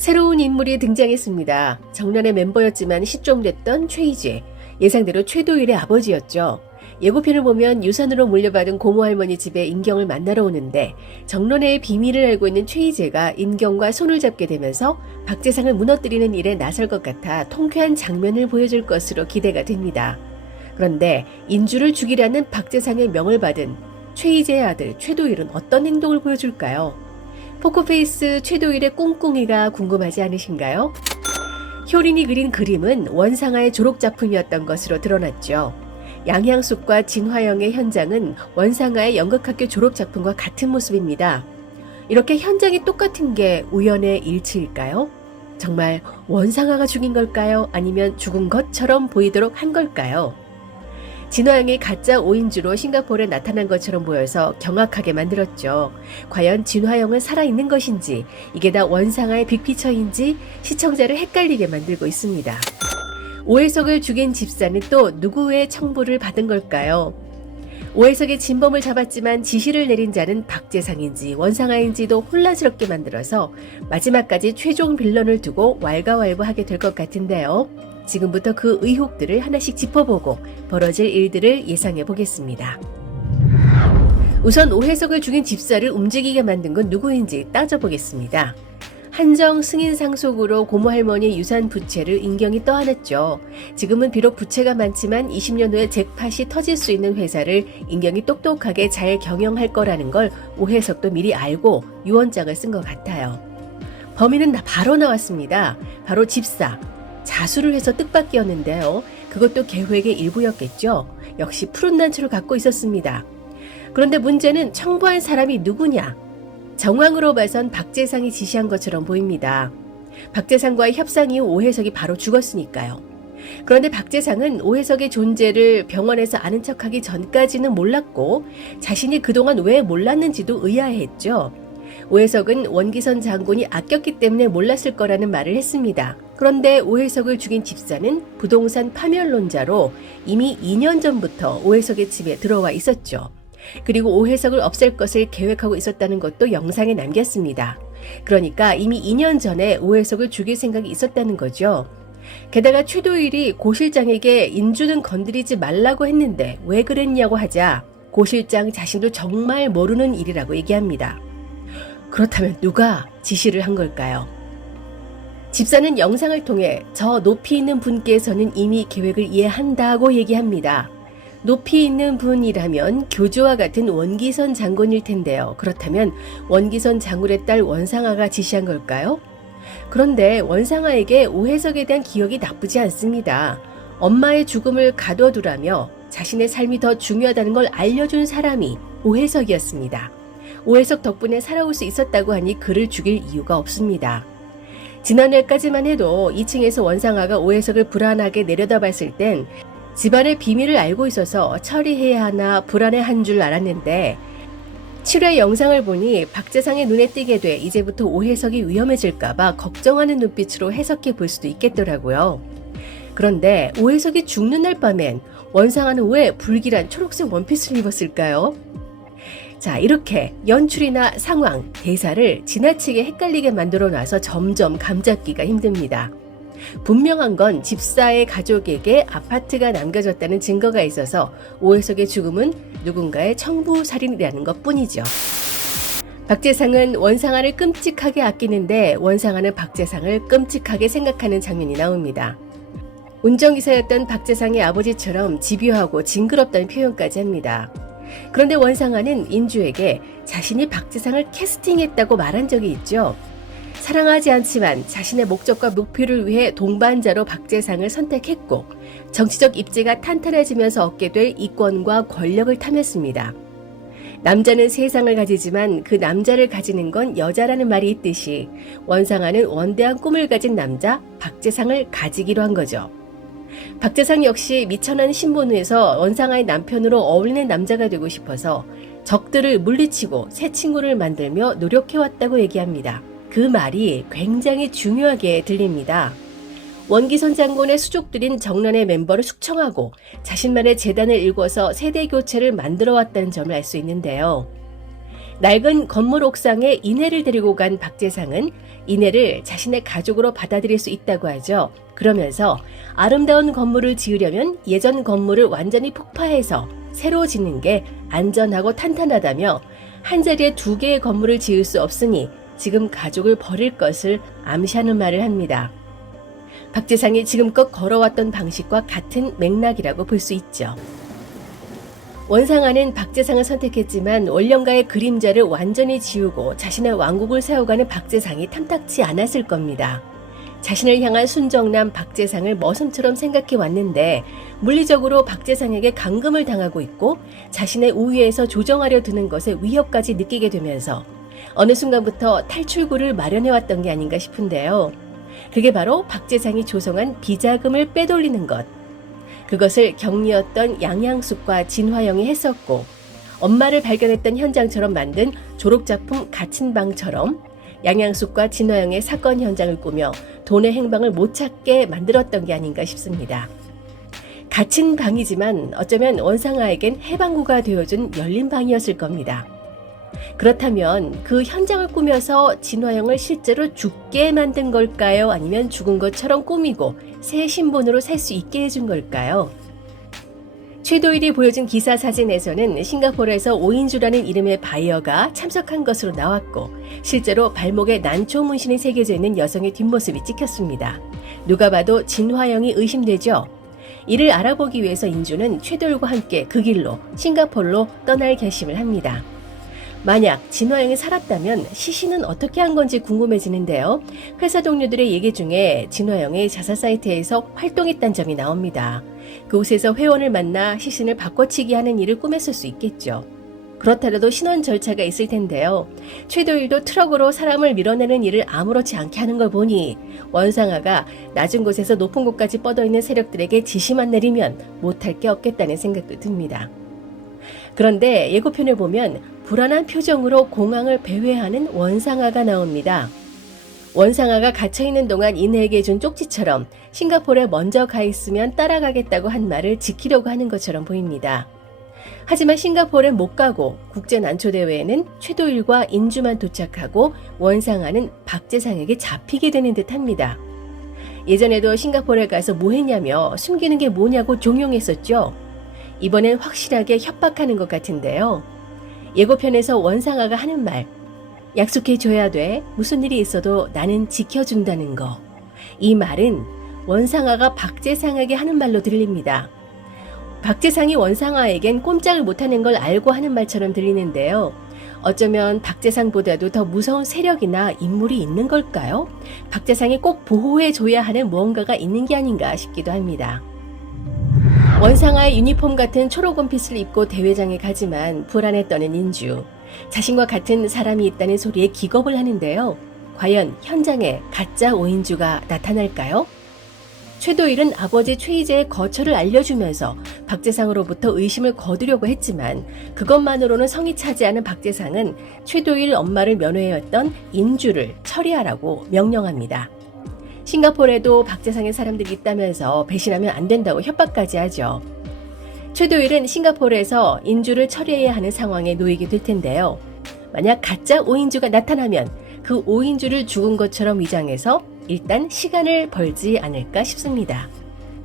새로운 인물이 등장했습니다. 정란의 멤버였지만 실종됐던 최희재, 예상대로 최도일의 아버지였죠. 예고편을 보면 유산으로 물려받은 고모 할머니 집에 인경을 만나러 오는데 정론의 비밀을 알고 있는 최희재가 인경과 손을 잡게 되면서 박재상을 무너뜨리는 일에 나설 것 같아 통쾌한 장면을 보여줄 것으로 기대가 됩니다. 그런데 인주를 죽이라는 박재상의 명을 받은 최희재의 아들 최도일은 어떤 행동을 보여줄까요? 포커페이스 최도일의 꿍꿍이가 궁금하지 않으신가요? 효린이 그린 그림은 원상아의 졸업작품이었던 것으로 드러났죠. 양향숙과 진화영의 현장은 원상아의 연극학교 졸업작품과 같은 모습입니다. 이렇게 현장이 똑같은 게 우연의 일치일까요? 정말 원상아가 죽인 걸까요? 아니면 죽은 것처럼 보이도록 한 걸까요? 진화영이 가짜 5인주로 싱가포르에 나타난 것처럼 보여서 경악하게 만들었죠. 과연 진화영은 살아있는 것인지, 이게 다 원상아의 빅피처인지 시청자를 헷갈리게 만들고 있습니다. 오해석을 죽인 집사는 또 누구의 청부를 받은 걸까요? 오해석의 진범을 잡았지만 지시를 내린 자는 박재상인지 원상아인지도 혼란스럽게 만들어서 마지막까지 최종 빌런을 두고 왈가왈부하게 될 것 같은데요. 지금부터 그 의혹들을 하나씩 짚어보고 벌어질 일들을 예상해 보겠습니다. 우선 오해석을 죽인 집사를 움직이게 만든 건 누구인지 따져보겠습니다. 한정 승인 상속으로 고모 할머니의 유산 부채를 인경이 떠안았죠. 지금은 비록 부채가 많지만 20년 후에 잭팟이 터질 수 있는 회사를 인경이 똑똑하게 잘 경영할 거라는 걸 오해석도 미리 알고 유언장을 쓴 것 같아요. 범인은 바로 나왔습니다. 바로 집사. 자수를 해서 뜻밖이었는데요. 그것도 계획의 일부였겠죠. 역시 푸른 난초를 갖고 있었습니다. 그런데 문제는 청부한 사람이 누구냐? 정황으로 봐선 박재상이 지시한 것처럼 보입니다. 박재상과의 협상 이후 오해석이 바로 죽었으니까요. 그런데 박재상은 오해석의 존재를 병원에서 아는 척하기 전까지는 몰랐고 자신이 그동안 왜 몰랐는지도 의아해했죠. 오해석은 원기선 장군이 아꼈기 때문에 몰랐을 거라는 말을 했습니다. 그런데 오해석을 죽인 집사는 부동산 파멸론자로 이미 2년 전부터 오해석의 집에 들어와 있었죠. 그리고 오해석을 없앨 것을 계획하고 있었다는 것도 영상에 남겼습니다. 그러니까 이미 2년 전에 오해석을 죽일 생각이 있었다는 거죠. 게다가 최도일이 고 실장에게 인주는 건드리지 말라고 했는데 왜 그랬냐고 하자 고 실장 자신도 정말 모르는 일이라고 얘기합니다. 그렇다면 누가 지시를 한 걸까요? 집사는 영상을 통해 저 높이 있는 분께서는 이미 계획을 이해한다고 얘기합니다. 높이 있는 분이라면 교주와 같은 원기선 장군일 텐데요. 그렇다면 원기선 장군의 딸 원상아가 지시한 걸까요? 그런데 원상아에게 오해석에 대한 기억이 나쁘지 않습니다. 엄마의 죽음을 가둬두라며 자신의 삶이 더 중요하다는 걸 알려준 사람이 오해석이었습니다. 오해석 덕분에 살아올 수 있었다고 하니 그를 죽일 이유가 없습니다. 지난해까지만 해도 2층에서 원상아가 오해석을 불안하게 내려다봤을 땐 집안의 비밀을 알고 있어서 처리해야 하나 불안해한 줄 알았는데 7회 영상을 보니 박재상의 눈에 띄게 돼 이제부터 오해석이 위험해질까봐 걱정하는 눈빛으로 해석해 볼 수도 있겠더라고요. 그런데 오해석이 죽는 날 밤엔 원상아는 왜 불길한 초록색 원피스를 입었을까요? 자, 이렇게 연출이나 상황, 대사를 지나치게 헷갈리게 만들어 놔서 점점 감잡기가 힘듭니다. 분명한 건 집사의 가족에게 아파트가 남겨졌다는 증거가 있어서 오해석의 죽음은 누군가의 청부살인이라는 것뿐이죠. 박재상은 원상아를 끔찍하게 아끼는데 원상아는 박재상을 끔찍하게 생각하는 장면이 나옵니다. 운전기사였던 박재상의 아버지처럼 집요하고 징그럽다는 표현까지 합니다. 그런데 원상아는 인주에게 자신이 박재상을 캐스팅했다고 말한 적이 있죠. 사랑하지 않지만 자신의 목적과 목표를 위해 동반자로 박재상을 선택했고 정치적 입지가 탄탄해지면서 얻게 될 이권과 권력을 탐했습니다. 남자는 세상을 가지지만 그 남자를 가지는 건 여자라는 말이 있듯이 원상아는 원대한 꿈을 가진 남자 박재상을 가지기로 한 거죠. 박재상 역시 미천한 신분에서 원상아의 남편으로 어울리는 남자가 되고 싶어서 적들을 물리치고 새 친구를 만들며 노력해왔다고 얘기합니다. 그 말이 굉장히 중요하게 들립니다. 원기선 장군의 수족들인 정란의 멤버를 숙청하고 자신만의 재단을 일궈서 세대 교체를 만들어왔다는 점을 알 수 있는데요. 낡은 건물 옥상에 인해를 데리고 간 박재상은 이내를 자신의 가족으로 받아들일 수 있다고 하죠. 그러면서 아름다운 건물을 지으려면 예전 건물을 완전히 폭파해서 새로 짓는 게 안전하고 탄탄하다며 한자리에 2개의 건물을 지을 수 없으니 지금 가족을 버릴 것을 암시하는 말을 합니다. 박재상이 지금껏 걸어왔던 방식과 같은 맥락이라고 볼 수 있죠. 원상아는 박재상을 선택했지만 원령가의 그림자를 완전히 지우고 자신의 왕국을 세워가는 박재상이 탐탁치 않았을 겁니다. 자신을 향한 순정남 박재상을 머슴처럼 생각해 왔는데 물리적으로 박재상에게 감금을 당하고 있고 자신의 우위에서 조정하려 드는 것에 위협까지 느끼게 되면서 어느 순간부터 탈출구를 마련해 왔던 게 아닌가 싶은데요. 그게 바로 박재상이 조성한 비자금을 빼돌리는 것. 그것을 격리였던 양양숙과 진화영이 했었고 엄마를 발견했던 현장처럼 만든 졸업작품 갇힌 방처럼 양양숙과 진화영의 사건 현장을 꾸며 돈의 행방을 못 찾게 만들었던 게 아닌가 싶습니다. 갇힌 방이지만 어쩌면 원상아에겐 해방구가 되어준 열린 방이었을 겁니다. 그렇다면 그 현장을 꾸며서 진화영을 실제로 죽게 만든 걸까요? 아니면 죽은 것처럼 꾸미고 새 신분으로 살 수 있게 해준 걸까요? 최도일이 보여준 기사 사진에서는 싱가포르에서 오인주라는 이름의 바이어가 참석한 것으로 나왔고 실제로 발목에 난초 문신이 새겨져 있는 여성의 뒷모습이 찍혔습니다. 누가 봐도 진화영이 의심되죠. 이를 알아보기 위해서 인주는 최도일과 함께 그 길로 싱가포르로 떠날 결심을 합니다. 만약 진화영이 살았다면 시신은 어떻게 한 건지 궁금해지는데요. 회사 동료들의 얘기 중에 진화영이 자살 사이트에서 활동했다는 점이 나옵니다. 그곳에서 회원을 만나 시신을 바꿔치기 하는 일을 꾸몄을 수 있겠죠. 그렇더라도 신원 절차가 있을 텐데요. 최도일도 트럭으로 사람을 밀어내는 일을 아무렇지 않게 하는 걸 보니 원상아가 낮은 곳에서 높은 곳까지 뻗어있는 세력들에게 지시만 내리면 못할 게 없겠다는 생각도 듭니다. 그런데 예고편을 보면 불안한 표정으로 공항을 배회하는 원상아가 나옵니다. 원상아가 갇혀있는 동안 이내에게 준 쪽지처럼 싱가포르에 먼저 가 있으면 따라가겠다고 한 말을 지키려고 하는 것처럼 보입니다. 하지만 싱가포르에 못 가고 국제난초대회에는 최도일과 인주만 도착하고 원상아는 박재상에게 잡히게 되는 듯합니다. 예전에도 싱가포르에 가서 뭐 했냐며 숨기는 게 뭐냐고 종용했었죠. 이번엔 확실하게 협박하는 것 같은데요. 예고편에서 원상아가 하는 말, 약속해줘야 돼. 무슨 일이 있어도 나는 지켜준다는 거. 이 말은 원상아가 박재상에게 하는 말로 들립니다. 박재상이 원상아에겐 꼼짝을 못하는 걸 알고 하는 말처럼 들리는데요. 어쩌면 박재상보다도 더 무서운 세력이나 인물이 있는 걸까요? 박재상이 꼭 보호해줘야 하는 무언가가 있는 게 아닌가 싶기도 합니다. 원상아의 유니폼 같은 초록 원피스를 입고 대회장에 가지만 불안에 떠는 인주. 자신과 같은 사람이 있다는 소리에 기겁을 하는데요. 과연 현장에 가짜 오인주가 나타날까요? 최도일은 아버지 최희재의 거처를 알려주면서 박재상으로부터 의심을 거두려고 했지만 그것만으로는 성이 차지 않은 박재상은 최도일 엄마를 면회했던 인주를 처리하라고 명령합니다. 싱가포르에도 박재상의 사람들이 있다면서 배신하면 안 된다고 협박까지 하죠. 최도일은 싱가포르에서 인주를 처리해야 하는 상황에 놓이게 될 텐데요. 만약 가짜 오인주가 나타나면 그 오인주를 죽은 것처럼 위장해서 일단 시간을 벌지 않을까 싶습니다.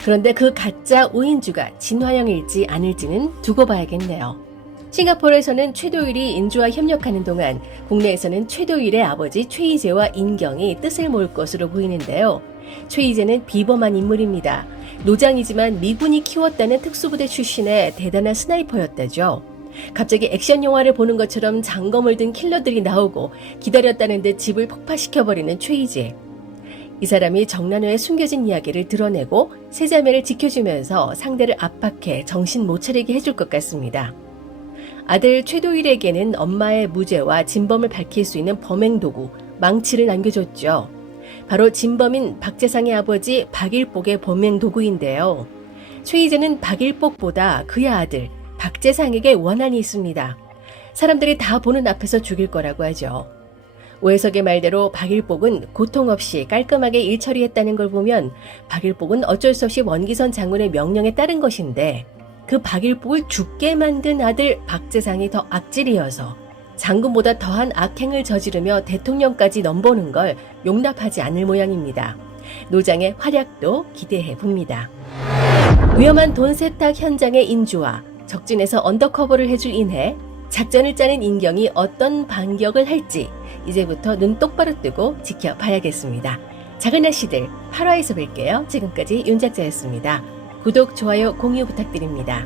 그런데 그 가짜 오인주가 진화영일지 아닐지는 두고 봐야겠네요. 싱가포르에서는 최도일이 인주와 협력하는 동안 국내에서는 최도일의 아버지 최희재와 인경이 뜻을 모을 것으로 보이는데요. 최희재는 비범한 인물입니다. 노장이지만 미군이 키웠다는 특수부대 출신의 대단한 스나이퍼였다죠. 갑자기 액션 영화를 보는 것처럼 장검을 든 킬러들이 나오고 기다렸다는 듯 집을 폭파시켜버리는 최희재. 이 사람이 정난호의 숨겨진 이야기를 드러내고 세자매를 지켜주면서 상대를 압박해 정신 못 차리게 해줄 것 같습니다. 아들 최도일에게는 엄마의 무죄와 진범을 밝힐 수 있는 범행도구, 망치를 남겨줬죠. 바로 진범인 박재상의 아버지 박일복의 범행도구인데요. 최희재는 박일복보다 그의 아들 박재상에게 원한이 있습니다. 사람들이 다 보는 앞에서 죽일 거라고 하죠. 오해석의 말대로 박일복은 고통 없이 깔끔하게 일 처리했다는 걸 보면 박일복은 어쩔 수 없이 원기선 장군의 명령에 따른 것인데 그 박일복을 죽게 만든 아들 박재상이 더 악질이어서 장군보다 더한 악행을 저지르며 대통령까지 넘보는 걸 용납하지 않을 모양입니다. 노장의 활약도 기대해 봅니다. 위험한 돈 세탁 현장의 인주와 적진에서 언더커버를 해줄 인해, 작전을 짜는 인경이 어떤 반격을 할지 이제부터 눈 똑바로 뜨고 지켜봐야겠습니다. 작은 아씨들 8화에서 뵐게요. 지금까지 윤작자였습니다. 구독, 좋아요, 공유 부탁드립니다.